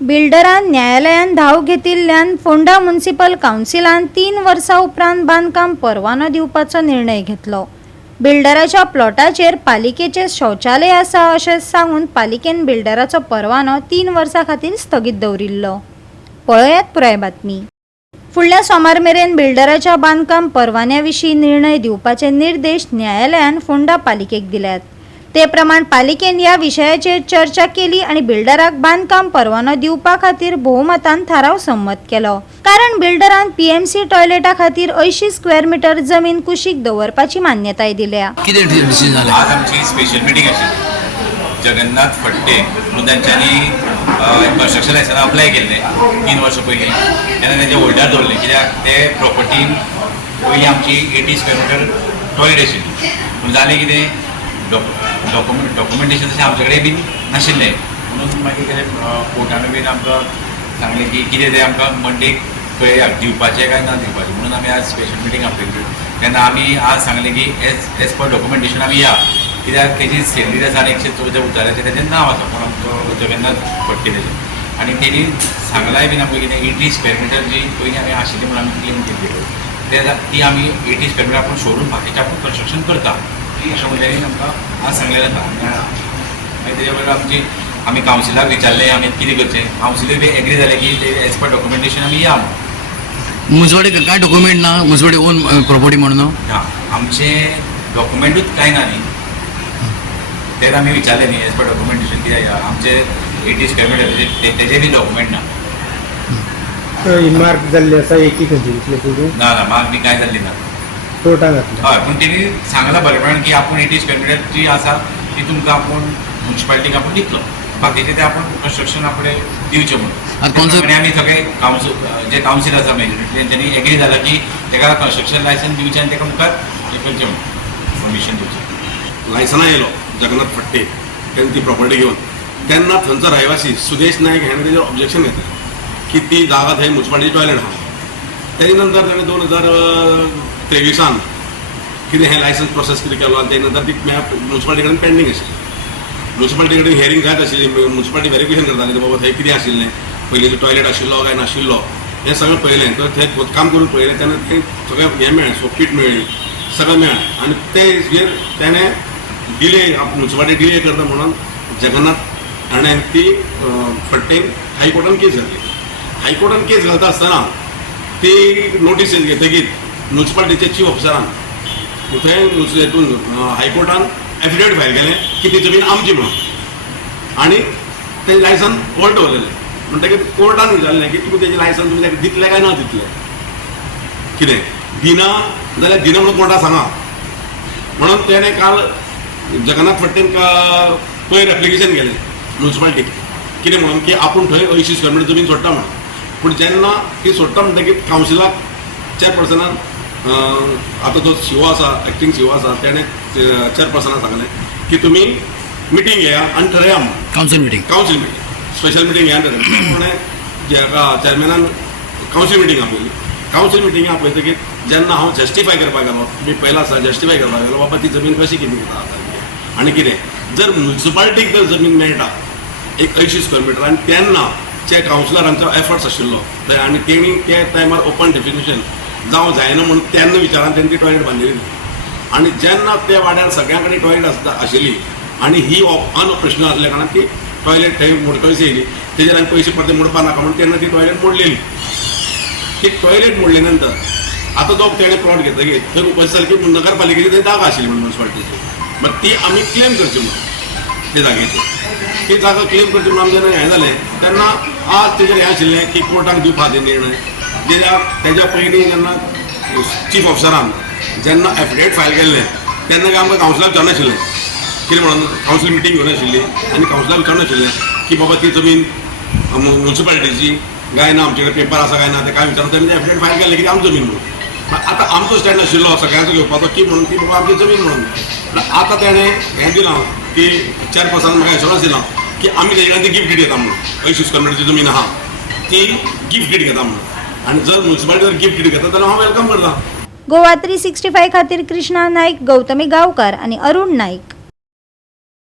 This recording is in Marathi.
बिल्डरान न्यायालयान धाव घेतिल्ल्यान फोंडा म्युनिसिपल कावन्सिलान 3 वर्सां उपरांत बांदकाम परवानो दिवपाचो निर्णय घेतलो। बिल्डराच्या प्लॉटाचेर पालिकेचे शौचालय आसा अशें सांगून पालिकेन बिल्डराचो परवानो 3 वर्सां खातीर स्थगीत दवरिल्लो। पळयात पुराय बातमी। फुडल्या सोमार मेरेन बिल्डराच्या बांदकाम परवान्या विशीं निर्णय दिवपाचे निर्देश न्यायालयान फोंडा पालिकेक दिल्यात। ते प्रमाण पालिकेन ह्या विशयाचेर चर्चा केली आणि बिल्डराक बांदकाम परवानो दिवपा खातीर भोवमतान थाराव संमत केलो। कारण बिल्डरान पीएमसी टॉयलेटा खातीर 80 स्क्वेअर मीटर जमीन कुशीक दवरपाची मान्यताय दिल्या। कितें डिसिजन जालें? आज आमची स्पेशल मिटींग आशिल्ली। जगन्नाथ फडते म्हणून तांच्यांनी कन्स्ट्रक्शन लायसन अप्लाय केल्लें 3 वर्सां पयलीं। तेन्ना तेजे होल्डार दवरले, कित्याक ते प्रॉपर्टीन पयलीं आमची 80 स्क्वेअर मीटर टॉयलेट आशिल्ली। पूण जालें कितें, डॉक्युमेंटेशन तशें आमचे कडेन बीन नाशिल्लें, म्हणून मागीर कोर्टान बीन आमकां सांगलें की कितें तें आमकां मंडेक पळयात दिवपाचें काय ना दिवपाचें। म्हणून आमी आज स्पेशल मिटींग आपयली। तेन्ना आमी आज सांगलें की एज पर डॉक्युमेंटेशन आमी या, कित्याक तेजी सेलरी आसा आनी 114 उताराचें तेजें नांव आसा, पूण आमचो जगन्नाथ फडते तेजें। आनी तेणी सांगलाय बीन आमकां कितें 80 स्क्वेअर मीटर जी पयलीं आमी आशिल्ली म्हणून आमी क्लेम केल्ली, ती आमी 80 स्क्वेअर मीटर आपूण सोडून बाकीचें आपूण कन्स्ट्रक्शन करता अशें म्हणल्यार आमकां आज सांगलें जाता। मागीर तेजे बरोबर आमी कावन्सिलाक विचारलें आमी कितें करचें। कावन्सिलूय बी एग्री जालें की एज पर डॉक्युमेंटेशन आमी या। मुजवाडे काय डॉक्युमेंट ना? मुजवाडे ओन प्रॉपर्टी म्हणून हां, आमचे डॉक्युमेंटूच कांय ना न्ही, तेच आमी विचारलें न्ही एज पर डॉक्युमेंटेशन कित्याक या। आमचे 80 स्क्वेअर मीटर तेजे बी डॉक्युमेंट ना। मार्क जाल्ली आसा एकी खंयची ना ना, मार्क बी कांय जाल्ली ना। कोर्टान घातली हय, पूण तेणी सांगलां बरेपणान की आपूण 80 स्क्वेअर मीटर जी आसा ती तुमकां आपूण म्युन्सिपालिटीक आपूण दितलो, बाकीचें तें आपूण कन्स्ट्रक्शन आपणें दिवचें म्हणून। आनी आमी सगळे जे कावन्सील आसा मेजॉरिटी तेंच्यांनी एग्री जालां की तेका कन्स्ट्रक्शन लायसन दिवचें आनी तेका मुखार हें करचें म्हणून परमिशन दिवचें। लायसना येयलो जगन्नाथ फडते तेन्ना ती प्रॉपर्टी घेवन, तेन्ना थंयचो रहिवासी सुदेश नायक हाणें तेजेर ऑब्जेक्शन घेतलें की ती जागा थंय म्युन्सिपालिटी टॉयलेट आहा। तेजे नंतर ताणें 2023 कितें हें लायसन्स प्रोसेस कितें केलो आनी तेजे नंतर ती म्युन्सिपालिटी कडेन पेंडींग आशिल्ली। म्युन्सिपालिटी कडेन हियरींग जायत आशिल्ली, म्युन्सिपालिटी व्हेरिफिकेशन करताली की बाबा थंय कितें आशिल्लें, पयलींचो टॉयलेट आशिल्लो काय नाशिल्लो हें सगळें पळयलें। तर थंय खोदकाम करून पळयलें तेन्ना तें सगळें हें मेळ्ळें, सोपीट मेळ्ळी, सगळें मेळ्ळें। आनी ते तेणें डिले म्युन्सिपालिटी डिले करता म्हणून जगन्नाथ हाणें ती फडटेन हायकोर्टान केस घातली। हायकोर्टान केस घालता आसतना ती नोटीस घेतकीर म्युन्सिपालिटीच्या चीफ ऑफिसरान थंय हितून हायकोर्टान एफिडेविट फायल केलें की ती जमीन आमची म्हणून, आनी तेजें लायसन वॉल्ट दवरलेलें। म्हणटकीर कोर्टान विचारलें की तुमी तेजें लायसन तुमी ताका दितलें काय ना दितलें, कितें दिना जाल्यार दिना म्हणून कोर्टाक सांगा। म्हणून तेणें काल जगन्नाथ फडतेन पयर एप्लिकेशन केलें म्युन्सिपालिटीक, कितें म्हणून की आपूण थंय 80 स्क्वेअर मीटर जमीन सोडटा म्हणून। पूण जेन्ना ती सोडटा म्हणटकीर कावन्सिलाक चेअरपर्सनान आतां जो सीओ आसा, एक्टींग सीओ आसा, तेणें चेअरपर्सनाक सांगलें की तुमी मिटींग घेया आनी ठरया म्हणून। कावन्सील मिटींग स्पेशल मिटींग घेया आनी ठरया चेअरमॅनान कावन्सील मिटींग आपयली। कावन्सील मिटींग आपयतकीर जेन्ना हांव जस्टिफाय करपाक गेलो, तुमी पयला आसा जस्टिफाय करपाक गेलो बाबा ती जमीन कशी कितें घेता आनी कितें, जर म्युन्सिपालिटीक जर जमीन मेळटा एक 80 स्क्वेअर मीटर आनी तेन्ना जे कावन्सिलरांचो एफर्ट्स आशिल्लो थंय आनी तेणी त्या टायमार ओपन डेफिनेशन जावं जायना म्हणून तेन्ना विचारान तेणी ती टॉयलेट बांदिल्ली। आनी जेन्ना त्या वाड्यार सगळ्यां कडेन टॉयलेट आशिल्ली आनी ही अनऑपरेशनल आसल्या कारणान ती टॉयलेट थंय मोडकळीस येयली, तेजेर आनी पयशे परते मोडपा नाका म्हणून तेन्ना ती टॉयलेट मोडलेली। ती टॉयलेट मोडले नंतर आतां जो तेणें प्लॉट घेतकीर थंय उपस्थित की नगरपालिकेची थंय जागा आशिल्ली म्हणून म्युन्सिपालिटीची, मागीर ती आमी क्लेम करची म्हणून ते जागेची ती जागा क्लेम करची म्हणून आमी जेन्ना हें जालें तेन्ना आज तेजेर हें आशिल्लें की कोर्टाक दिवपा खातीर निर्णय तेज्या पयलीं जेन्ना चीफ ऑफिसरान जेन्ना एफिडेविट फायल केल्लें तेन्ना काय आमकां कावन्सिलाक विचारनाशिल्लें, कितें म्हणून कावन्सील मिटींग घेवन आशिल्ली आनी कावन्सिलाक विचारनाशिल्लें की बाबा ती जमीन म्युन्सिपालिटीची काय ना, आमचे कडेन पेपर आसा काय ना, ते काय विचारून तेणें एफिडेविट फायल केलें की आमची जमीन म्हणून। आतां आमचो स्टँड आशिल्लो सगळ्यांचो घेवपाचो की म्हणून ती बाबा आमची जमीन म्हणून। आतां तेणें हें दिलां की चेअरपर्सनान म्हाका एश्युरन्स दिलां की आमी तेजे कडेन ती गिफ्ट घेता म्हणून। 80 स्क्वेअर मीटरची जमीन आहा ती गिफ्ट घेता म्हणून, आनी जर म्युन्सिपालिटी गिफ्ट घेता जाल्यार हांव वेलकम करता। गोवा 365 खातीर कृष्णा नाईक, गौतमी गांवकार आणि अरुण नाईक।